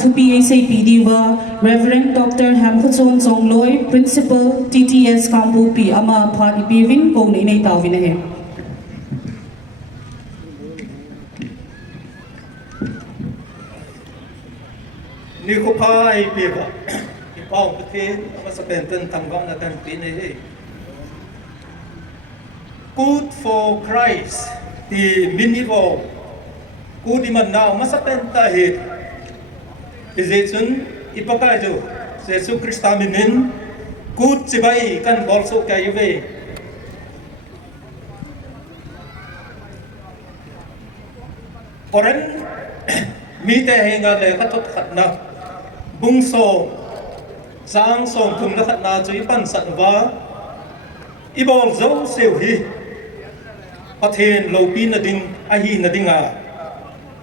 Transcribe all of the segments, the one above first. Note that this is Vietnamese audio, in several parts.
THUPI SEI Reverend Dr. Hemkochon chongloi Principal TTS Kampu Pi ama phat ipivin ko nei tawin he nikho pai piva ipau puthe ama sapenten tamgam na tan pi nei good for Christ the minivo good iman now masapenta he izechun ipakai jo Yesus Krista minin good chibai kan bolso kai ve koran mi te henga le khatot khatna bungso sang som thum na khatna chui pan satwa ibol zo seu hi pathen lo pi na ding a hi na dinga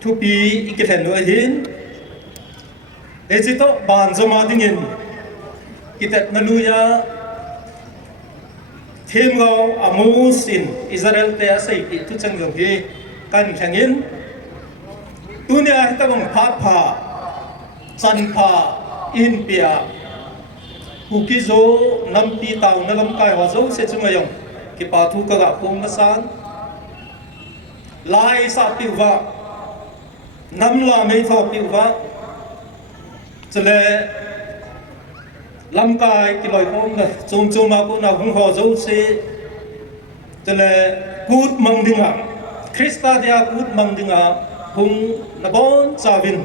thu pi ikithen no hin ejito ban zo ma dingin kitat na luya thêm ngau amus in Israel te asai pi tu chang yong hi kan thangin tunia ta bang pha pha chan pha in pia huki zo nam pi taw na lam kai wa zo se chunga yong ki pa thu ka ga pum na san lai sa pi wa nam la mei tho pi wa chale lam kai ki loi pom na chum chum ma ko na hung ho zo se chale kut mang dinga Krista dia kut mang dinga hung na bon chawin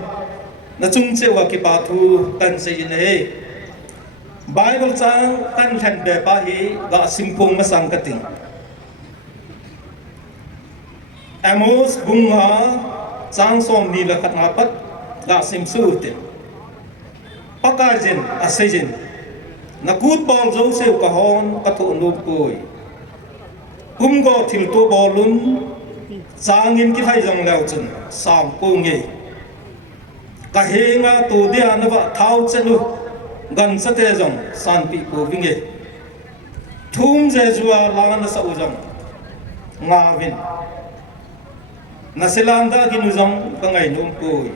na chung chewa ki pa thu kan se ne Bible chang kan than be pa hi ga simpung ma sang kating Amos bunga chang som ni la khat nga pat ga sim su te pakarjin asejin na kut bol zo se ka hon ka thu nu koi go thil to bolun changin ki thai jang lao chun sam ko nge ka henga to dia na ba thau chenu gan sa te jong san pi ko vinge thum je jua la na sa u jong nga vin na selam da ginu jong ka ngai num koi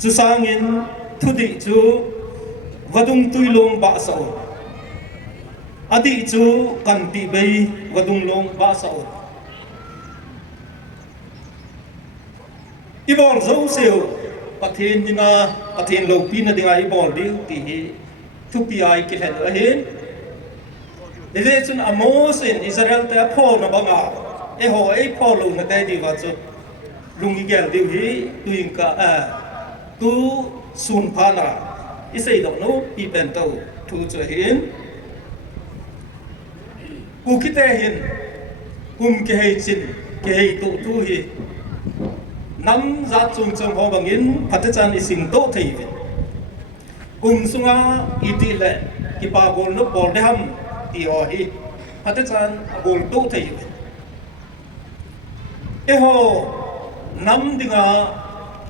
chu sangin thu di chu vadung tuilong ba sa u adi chu kan ti bei vadung long ba sa u ibol zo seo pathen dinga pathen lo pi na dinga ibol di ti hi THUPI ki hen a hin de chun amos in Israel ta pho na banga e ho e pho lo na te di wa chu lungi gel di hi tuing ka a tu sun phana isei do no pi pen to thu chu hin ku ki te hin kum ke hei chin ke hei tu tu hi nam za chung chung ho bangin phatachan ising to thei ve kum sunga iti le ki pa bol no bol de ham ti ho hi phatachan bol to thei ve e ho nam dinga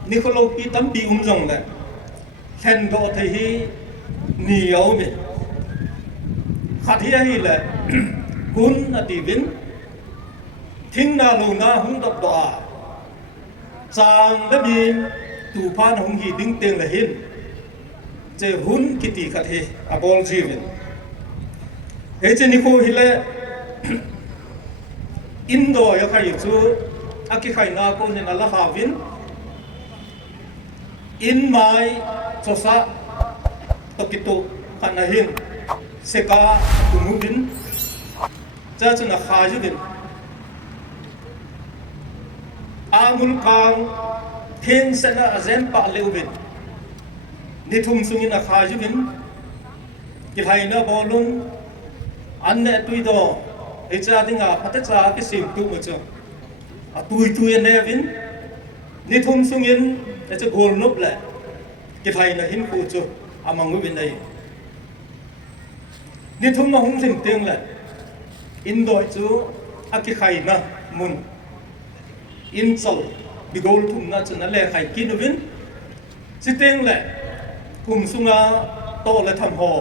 nikholo pi tam pi jong le khen do thei hi ni au me khat hi le kun ati vin thing na lo na hung dop do a sang đã bị tù phan hùng hì đinh tiền là hin chế hun kiti khát he abol jivin he chế nikho hile indo ya khai chu aki khai na ko ne la havin in mai chosa tokito khana hin seka tumudin cha chuna khajudin amul kang thiên sẽ là gen pa leu bin ni thum sungin a kha jubin ki thai na bolun an ne tui do e cha dinga phata cha ki sim tu mo cho a tui ne vin ni thum sungin e cha gol nop le ki thai na hin ku cho amang bin dai ni thum ma hung sim teng le in doi chu a ki khai na mun in sol bigol thum na chuna le khai kin vin siteng le kum sunga to le tham ho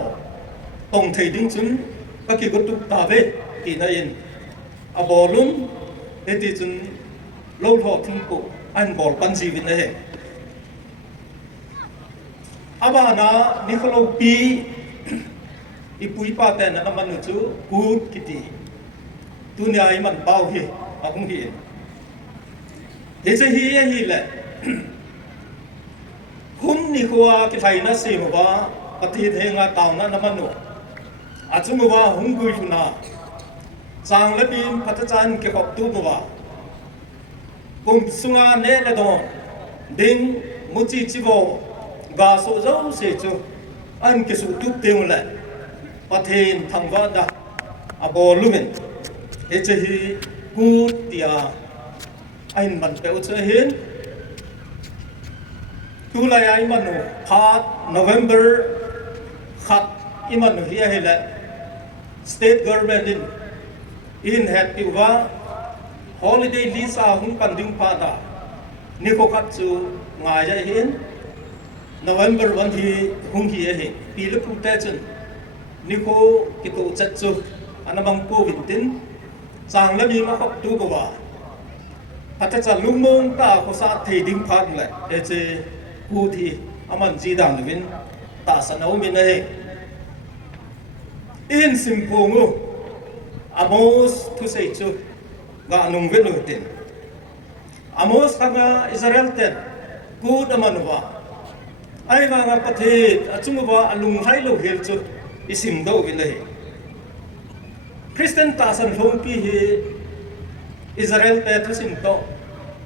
tong thei ding chun ka ki gut ta ve ti na in a bolum e ti chun lo tho thing ko an bol pan ji vin he abana nikho pi ipui pa ten na manu chu kut kiti tunia ai man pau hi akung hi he che hi le hum ni khwa ki thai na si wa pati the nga taw na manu achung wa hum gui thuna chang le bin phat chan ke kop tu wa kum sunga ne le don ding muchi chivo ga so zo se chu an ke su tu te le pathin thangwa da abo lumen he che hi ku tia ain man pe u che hin tu lai ai manu phat November khat imanu hi hele state government in het piwa holiday visa hung panding pada nikho khat chu ngai ja hin November 1 hi hung hi he pi lu pu te chun nikho ki to chat chu anamang po vintin sang la mi ma khop tu ba pata cha lungmong ta ko sa thei ding phat le e che ku thi aman ji dan vin ta sanau min he in simpongu amos tu sei chu ga nung ven no tin amos kanga Israel ten ku da manwa ai nga pathe achung ba alung hai lo hel chu isim do vin le Christian ta san thong pi he Israel te tu sim to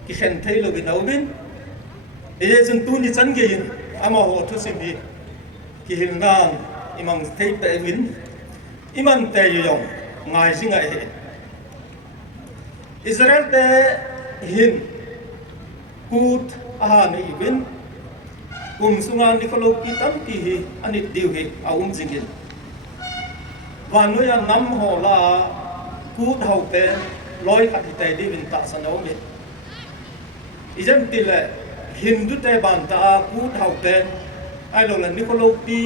ki khen thei lo vin au bin e jun tu ni chan ge in ama ho tu sim hi ki hin ngan imang thei pe vin iman te yong ngai singai he Israel te hin kut aha nei bin kum sunga nikolo pi tam pi hi ani diu hi aum jingin vanu ya nam ho la kut hau pe loi khat te di bin ta sanau mi ijem ti le hindu te ban ta kut hau pe ai lo la nikolo pi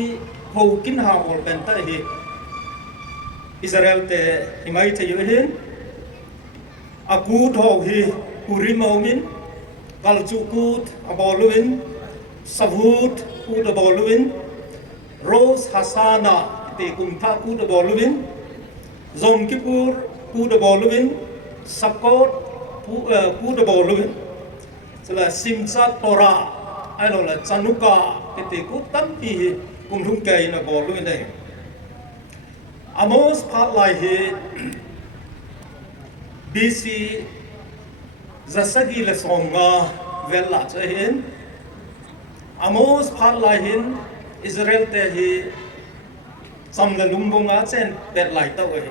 ho kin ha ol ben ta hi Israel te imai te yu hin akut ho hi purim aumin kalchukut aboluin savut kut aboluin ros hasana te kumtha kut aboluin zom kipur kut aboluin sakot kut aboluin sala simsa tora ai lo la chanuka te kut tampi kum thung kai na boluin dai amos phat lai he BC zasagi le songa vella che hin amos phat lai hin Israel te hi sam la lumbunga chen pet lai ta we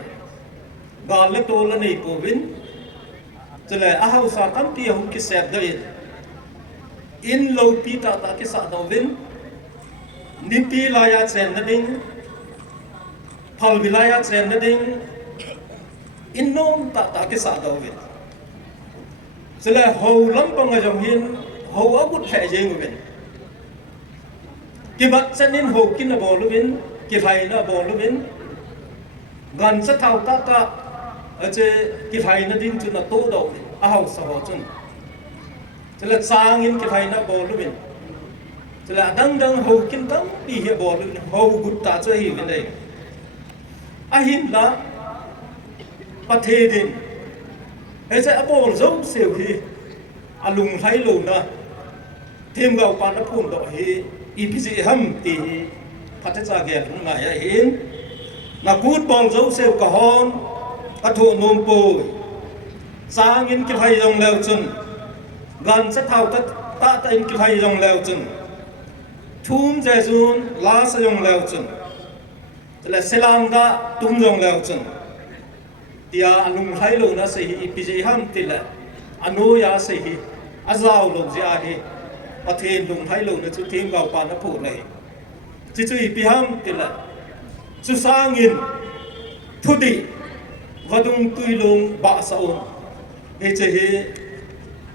ga le to la nei ko win chele a hau sa kam pi hum ki sep da in lo pi ta ta ki sa do win ni pi la ya chen na ding phal vilaya chen na ding innom ta ta ki sa do win sele ho lam pang a jong hin ho a gut phe jeng win ki bat chanin ho kin a bol win ki thai na bol win gan sa thau ta ta a che ki thai na din chu na to do a hau sa ho chun sele sang in ki thai na bol win sele dang ho kin tang pi he bol win ho gut ta che hi win dai a hin la pathe din he che apol zo seu hi alung hai lo na thêm gạo pan na phun do hi ipc ham ti phathe cha ge na ya hin na kut bong zo seu ka hon ka tho nom po sang in ki hai jong leo chun gan sa thau ta in ki hai jong leo chun thum je jun la sa jong leo chun la selang da tum jong leo chun tia alung hai lo na se hi ipj ham ti la anu ya se hi azau lo ja hi pathen lung hai lo na chu thêm gạo pa na phu nei chi chu ipi ham ti la chu sangin thudi vadung tui long ba sa on he che hi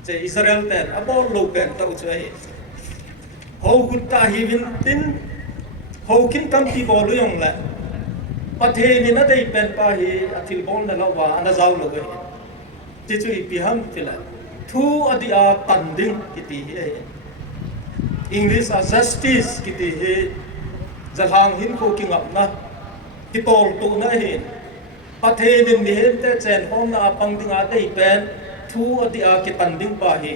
che Israel ten abol lo pen ta chu hi ho gut ta hi vin tin ho kin tam ti bo lu yong la pathe ni na dei pen pa hi athil bon na lawa ana zau lo ge chi chu ipi ham ti la thu adia tan ding ki ti hi English a justice kiti hi zalang hin ko ki ngap na ki tol tu na hin pathe din ni hen te chen hom na apang dinga dei pen thu ati a ki tan ding pa hi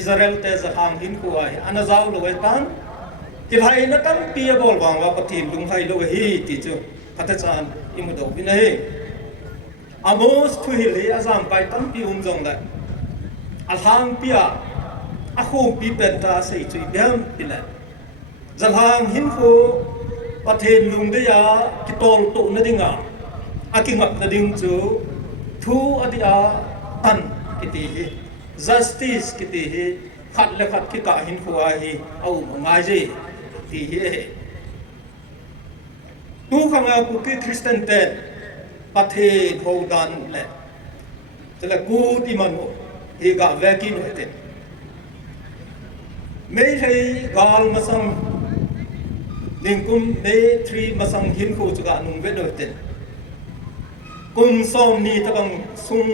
Israel te zalang hin ko ai anazau lo tan ki lai na tam pi bol wang wa pathin lung hai lo hi ti chu kata chan imu do bin he amos thu hi le azam pai tam pi jong la athang pia a khum pi pen ta sei chui biam pila zalang hin ko pathin lung de ya ki tol tu na dinga akingap na ding chu thu adia tan kiti hi justice kiti hi khat le khat ki ka hin ko a hi au ngai je ti hi tu khanga ku ki Christian ten pathe ho dan le tela ku ti manu hi ga ve ki no te me hei gal masang lingkum me three masang hin ko chu ga nung ve do te kum som ni ta bang sung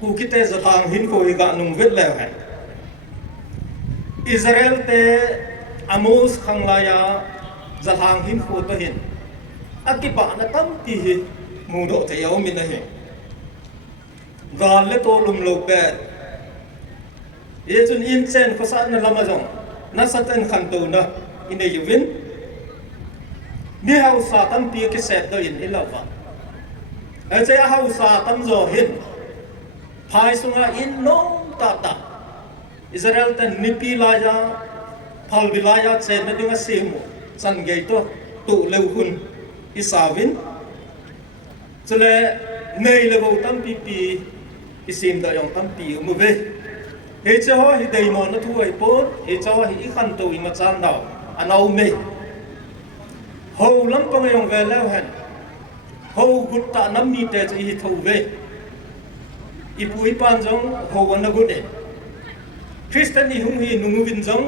ku ki te za tang hin ko hi ga nung ve le ha Israel te amos khanglaya zalang hin ko to hin akipa na tam ti hi mu do te yaw min na he gal le to lum lo pe ye chun in chen ko sa na lama jong na satan khan to na in ye win ni hau sa tam ti ki set do in ilawa a che hau sa tam zo hin phai sunga in no ta ta Israel ta nipi la ya phal bilaya chen na dinga semo san gei to tu leu hun isavin chule nei le bo tam pi pi isim da yong tam pi mu ve he che ho hi dei mon na thu ai pon he cho hi i khan to i ma chan dau anau me ho lam pang yong ve leu han ho gut ta nam mi te chi hi tho ve i pui pan jong ho wan na gut e Christian i hung hi nungu vin jong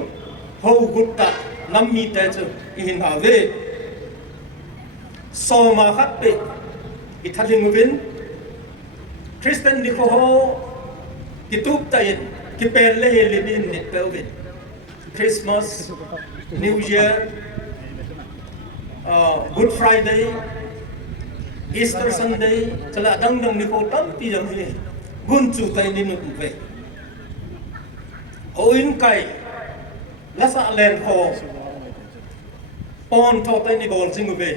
ho gut ta nam mi te chu i hin ha ve so ma khat pe i thaling vin Christian nikho ki tup ta in ki pen le he le din ni pe vin Christmas New Year Good Friday Easter Sunday chala dang dang nikho tam pi jam hi gun chu tai ni nu ve oin kai la sa len ho pon tho tai ni bol jing ve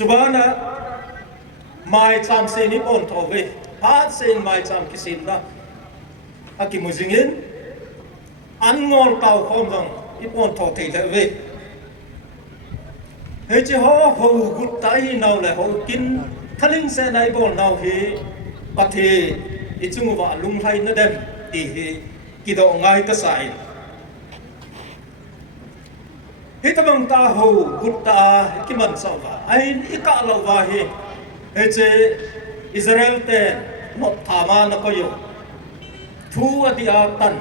chubana mai cham se ni pon tho ve ha se mai cham ki sin na aki mu jingin an ngol tau khom dong i pon tho thei le ve he che ho ho gut tai nau le ho kin thaling se nai bol nau hi pathe i chung wa lung hai na dem ti hi ki do ngai ta sai hi ta bang ta ho gut ta ki man sa wa ai i ka lo wa hi he che Israel te not thama na ko yo thu adia tan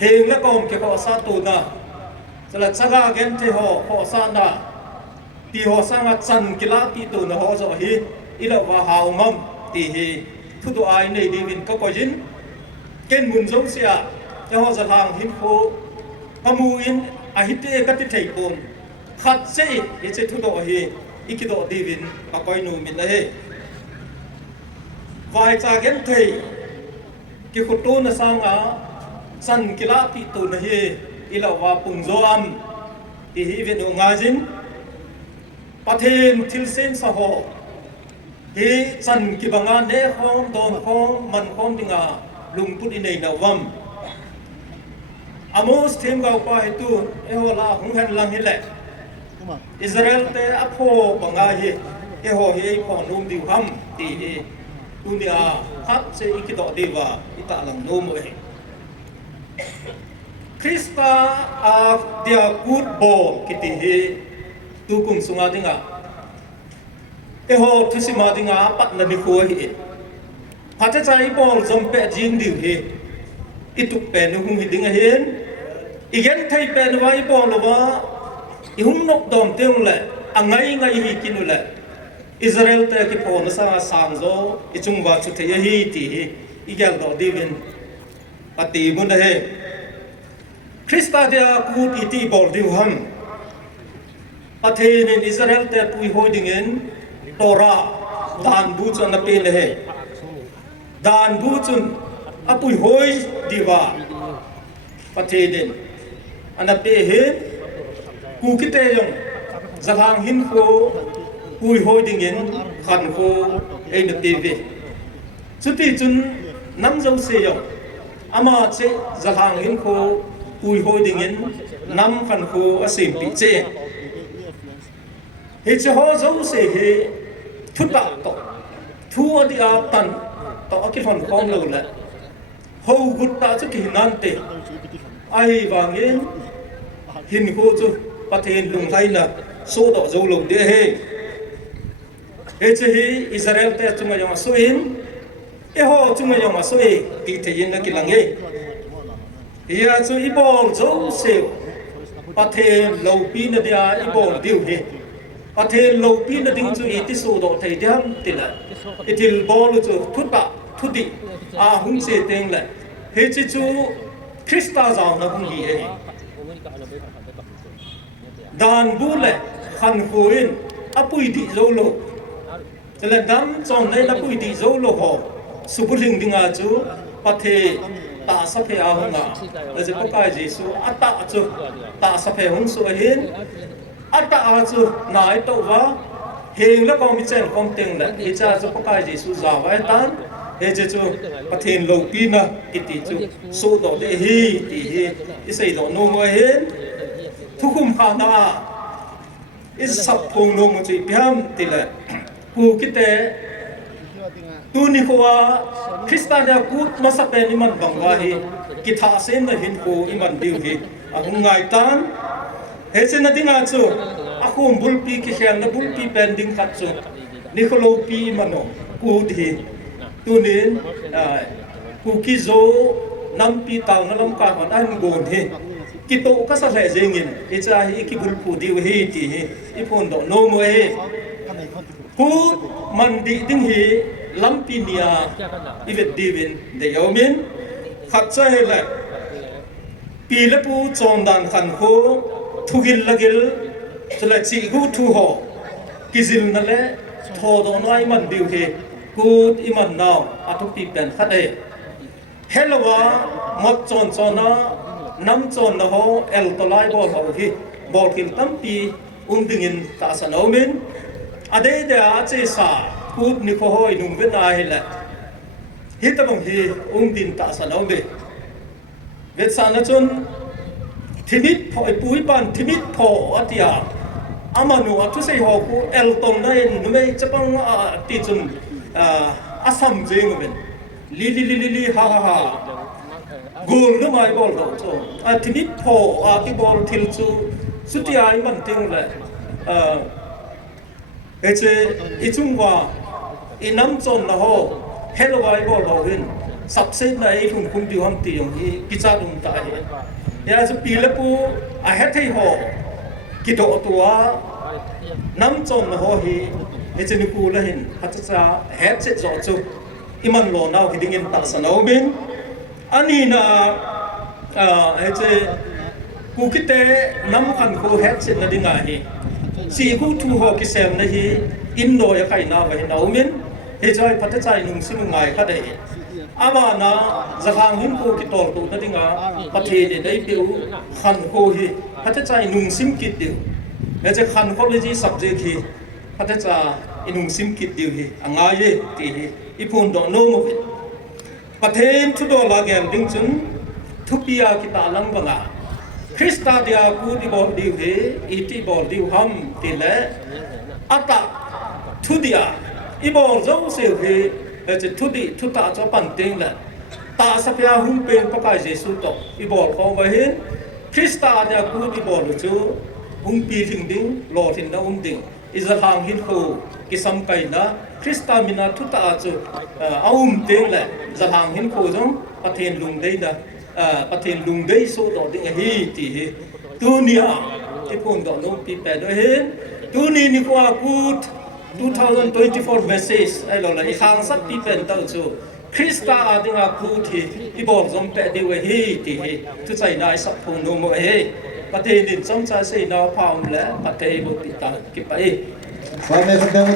heng la kom ke ko sa tu na sala chaga gen te ho ko sa na ti ho sang a chan kila ti tu na ho zo hi ila wa hau mam ti hi thu tu ai nei di win ko ko jin ken mun jong sia te ho za lang hin ko pamu in a hite ka ti thei pon khat se i che thu do hi ikido di win ka koi nu min la he vai cha gen thei ki khu tu na sang a san kila ti tu na hi ila wa pung zo am ti hi ve no nga jin pathen thil sen sa ho hi san ki banga ne khom don khom man khom dinga lung put in nei na wam amos them ga pa hi tu e ho la hung han lang hi le Israel te apho banga hi e ho hi pho num diu ham ti hi tu nia khap se ikido dewa ita lang no mo he Krista a dia good ball kiti hi tu kum sunga dinga e ho thusima dinga pat na ni ko hi hata chai ball jom pe jing diu hi ituk pe nu hung hi dinga hen igen thai pe nu wai ball lo wa i hum nok dom teung le angai ngai hi kinu le Israel te ki phone sa sang zo i chung wa chu the hi ti i gel do divin ati mun he ริสตาเดียกูปีตีบอลดิวฮัมประเทศในอิสราเอลแต่ปุยโฮดิงเงินโตระดานบูจนเป็นเลยดานบูจนอปุยโฮยดีว่าประเทศนี้อันนั้นเป็นเหตุกูคิดเองจะทางหินโคปุยโฮดิงเงินขันโคเอ็นตีวีสุดที่จนน้ำเจ้าเสียงอามาเจจะทางหินโคปุยโฮดิงเงินน้ำขันโคอาศัยปีเจเฮจฮอเจ้าเสียทุบปะต่อทัวดีอาตันต่อคิดฟันคองเลยแหละฮูกุตตาจุกินันเตไอ้บางเงินหินโคจุประเทศลุงไทยน่ะโซดอจูลงเดียเฮเฮจฮีอิสราเอลแต่จุงยังมาสวยเอโฮจุงยังมาสวยตีเทียนนักกิลังเฮเฮียจูอีบอลจูเซลประเทศลาวปีนเดียอีบอลดิวเฮประเทศลาวปีนดิ้งจูอีติโซดอไทยเดียมติละอีทิลบอลจูทุบปะทุดิอาหุงเซเต็งละเฮจจูคริสตาจาวนักฮีเอดานบูเล่ขันโคอินอปุยดิโซโลจะเล่นดำจอนในอปุยดิโซโลฮอสุบุลิงดิงาจูประเทศตาสัพเพอาหงาแล้วจะพบกับเยซูอัตตาจูตาสัพเพหงสุเห็นอัตตาจูนายตัวว่าเฮงแล้วก็มีเจนคอมเต็งแหละเฮจ้าจะพบกับเยซูจาวไว้ตันเฮจะจูประเทศโลกีนะอิติจูสู้ต่อได้เฮตีเฮอิสัยต่อโนมเห็นทุกคุมขานาอิสับพงโนมจีพิมติละกูคิดแต่ตูนิโควาคริสตาเนียกูมาสับเป็นอิมันบังวาฮีกิทาเซนนะหินโคอิมันดิวฮีอาหุงไงตันเฮเซนดิงาจูอาคุมบุลปีกิเชียนนะบุลปีเป็นดิงขัดจูนิโคโลปีมันโนกูดีตูนินกูกิโซนัมปีตาวนัลมกาคนอันโกนฮีกิโตก็สะเลเจงินอิจาฮีกิบุลปูดิวฮีตีฮีอิพอนโดโนโมเฮกูมันดิดิ้งฮีลัมปีเนียอีเวดดีวินเดียวมินขัดใจเลยปีละปูจอมดันขันโคทุกิลละกิลจะเลยจีกูทูหอกิซิลนั่นแหละทอดอนไว้มันดิวฮีกูอิมันนาวอาทุปีเป็นขัดเอเฮลวาหมดจอนจอนะน้ำจอนนะฮะเอลตไลบอลเขาฮีบอลกิลตั้มปีดิงินตาสนาวมินอเดย์เดียอาเจสากูนิโคโฮยนุ่มเวนายแหละฮิตบังฮีดินตาสนาวมิเวทสานะจนทิมิตพอไอปุยปันทิมิตพออัตยาอามานูอัตุเซฮอกูเอลตงนั่นนุ่มจะปังตีจนอาซัมเจงเป็นลีฮ่ากูรู้ไหมบอลเราจ้ะทีนี้พอที่บอลทิลจูสุดที่ไอ้มันติงเลยเอเจอีจุงว่าอีน้ำจนนะฮะเฮลวายบอลเราเห็นสับเส้นในหุ่นคุมดิวันตีอย่างนี้กิจารุนตายเนี่ยจะปีละปูไอเฮทให้ฮอกิโดตัวน้ำจนนะฮะเอเจนิปูละเห็นฮัจจะเฮทเจจอจูอีมันโลนเอาคิดเงินตัดสนาวบินอันนี้นะเอเจกูคิดแต่น้ำขันกูเฮดเสร็จนะดิ้งไงสีกูทูหอกิเซมนะฮีอินโดยใครน่าไปเห็นเอามินเฮจอยพัฒใจนุ่งสินุ่งไงขัดเออามานะจะทางหินกูกิตอลตูนะดิ้งอ่ะประเทศได้เดียวขันกูฮีพัฒใจนุ่งซิมกิดเดียวเอเจขันกูเลยจีสับเจคีพัฒใจนุ่งซิมกิดเดียวฮีอ่างไงตีฮีอีพูนโดโนโมบิประเทศทุดอลาเกนดิ้งจุนทุปีอากิตาลังบังอาคริสตาเดียกูดิบอลดิวเฮอีติบอลดิวฮัมติเลอัตตาทุดีอาอีบอลเจ้าเสียเฮจะทุดีทุตาจะปันติงเลตาสัพยาหุ่นเป็นพระกายเยซูโตอีบอลเขาไปเห็นคริสตาเดียกูดิบอลจูหุ่นปีถึงดิ้งหล่อถึงนะดิ้งอิสระหินโคกิสัมไกนะคริสตามินาทุตาจูเอาเต็งเลยจะทางหินโคจงประเทศลุงได้นะประเทศลุงได้โซดอดิ้งฮีตีตัวนี้ที่พูดต่อน้องปีแปดด้วยเห็นตัวนี้นี่ก็กู2024 message ไอ้เราเลยข้างสักปีเป็นตั้งจู คริสตาอาดิงาคูที่อีบอกจอมเปดีเวฮีที่ทุกใจนายสัพพงโนโมเฮปฏิดินสมชายสีนาพาวมและปฏิบุติตากิไป Selamat datang